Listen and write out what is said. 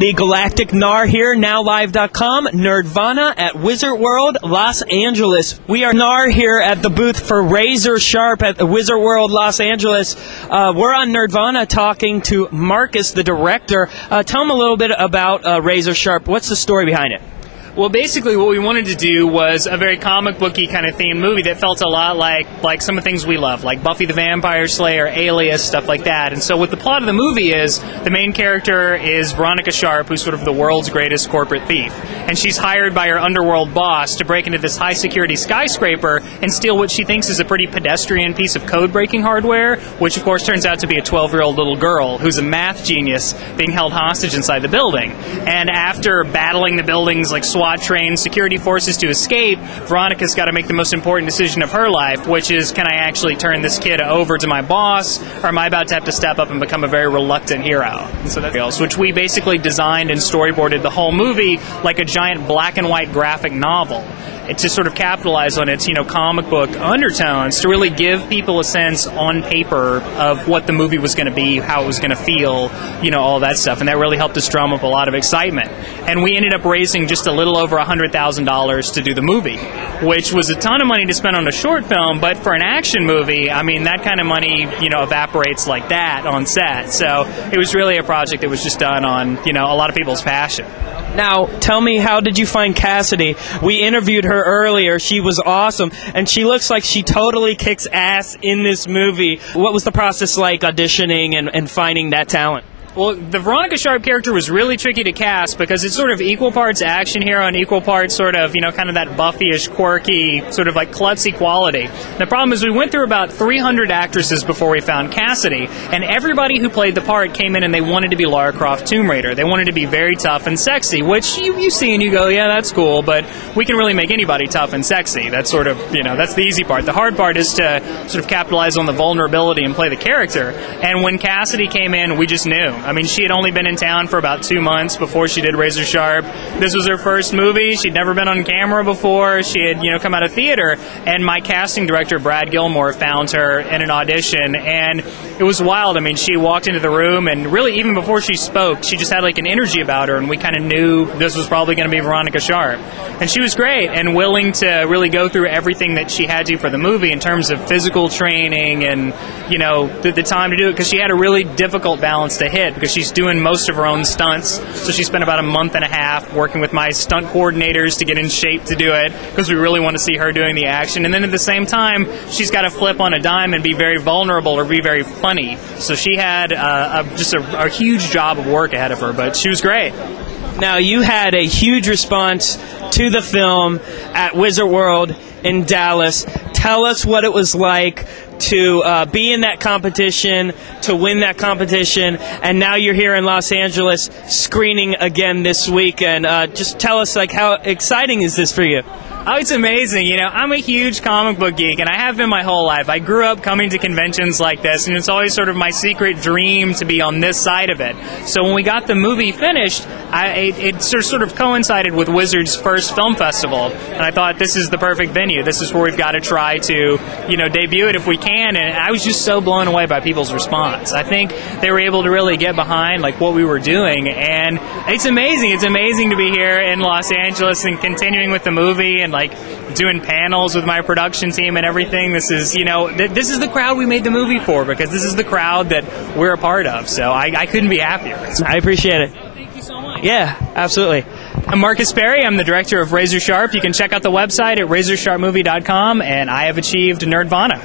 The Galactic Nar here, nowlive.com, Nerdvana at Wizard World, Los Angeles. We are Nar here at the booth for Razor Sharp at the Wizard World, Los Angeles. We're on Nerdvana talking to Marcus, the director. Tell him a little bit about Razor Sharp. What's the story behind it? Well, basically what we wanted to do was a very comic booky kind of themed movie that felt a lot like some of the things we love, like Buffy the Vampire Slayer, Alias, stuff like that. And so what the plot of the movie is, the main character is Veronica Sharp, who's sort of the world's greatest corporate thief. And she's hired by her underworld boss to break into this high-security skyscraper and steal what she thinks is a pretty pedestrian piece of code-breaking hardware, which of course turns out to be a 12-year-old little girl who's a math genius being held hostage inside the building. And after battling the building's SWAT-trained security forces to escape, Veronica's got to make the most important decision of her life, which is, can I actually turn this kid over to my boss, or am I about to have to step up and become a very reluctant hero? And so that's which we basically designed and storyboarded the whole movie like a giant black and white graphic novel. To sort of capitalize on its, comic book undertones, to really give people a sense on paper of what the movie was going to be, how it was going to feel, all that stuff. And that really helped us drum up a lot of excitement. And we ended up raising just a little over $100,000 to do the movie, which was a ton of money to spend on a short film, but for an action movie, I mean, that kind of money, evaporates like that on set. So it was really a project that was just done on, a lot of people's passion. Now, tell me, how did you find Cassidy? We interviewed her earlier. She was awesome, and she looks like she totally kicks ass in this movie. What was the process like auditioning and finding that talent? Well, the Veronica Sharp character was really tricky to cast because it's sort of equal parts action hero and equal parts sort of, kind of that Buffy-ish, quirky, sort of like klutzy quality. The problem is we went through about 300 actresses before we found Cassidy, and everybody who played the part came in and they wanted to be Lara Croft Tomb Raider. They wanted to be very tough and sexy, which you see and you go, yeah, that's cool, but we can really make anybody tough and sexy. That's sort of, that's the easy part. The hard part is to sort of capitalize on the vulnerability and play the character. And when Cassidy came in, we just knew. I mean, she had only been in town for about 2 months before she did Razor Sharp. This was her first movie. She'd never been on camera before. She had, come out of theater. And my casting director, Brad Gilmore, found her in an audition. And it was wild. I mean, she walked into the room, and really, even before she spoke, she just had like an energy about her. And we kind of knew this was probably going to be Veronica Sharp. And she was great and willing to really go through everything that she had to for the movie in terms of physical training and, the time to do it, because she had a really difficult balance to hit because she's doing most of her own stunts. So she spent about a month and a half working with my stunt coordinators to get in shape to do it, because we really want to see her doing the action. And then at the same time, she's got to flip on a dime and be very vulnerable or be very funny. So she had just a huge job of work ahead of her, but she was great. Now, you had a huge response to the film at Wizard World in Dallas. Tell us what it was like to be in that competition, to win that competition, and now you're here in Los Angeles screening again this week. And just tell us, how exciting is this for you? Oh, it's amazing. I'm a huge comic book geek, and I have been my whole life. I grew up coming to conventions like this, and it's always sort of my secret dream to be on this side of it. So when we got the movie finished, it sort of coincided with Wizard's first film festival, and I thought, this is the perfect venue. This is where we've got to try to, debut it if we can, and I was just so blown away by people's response. I think they were able to really get behind, what we were doing, and it's amazing. It's amazing to be here in Los Angeles and continuing with the movie and doing panels with my production team and everything. This is, this is the crowd we made the movie for, because this is the crowd that we're a part of. So I couldn't be happier. I appreciate it. Thank you so much. Yeah, absolutely. I'm Marcus Perry. I'm the director of Razor Sharp. You can check out the website at razorsharpmovie.com, and I have achieved Nerdvana.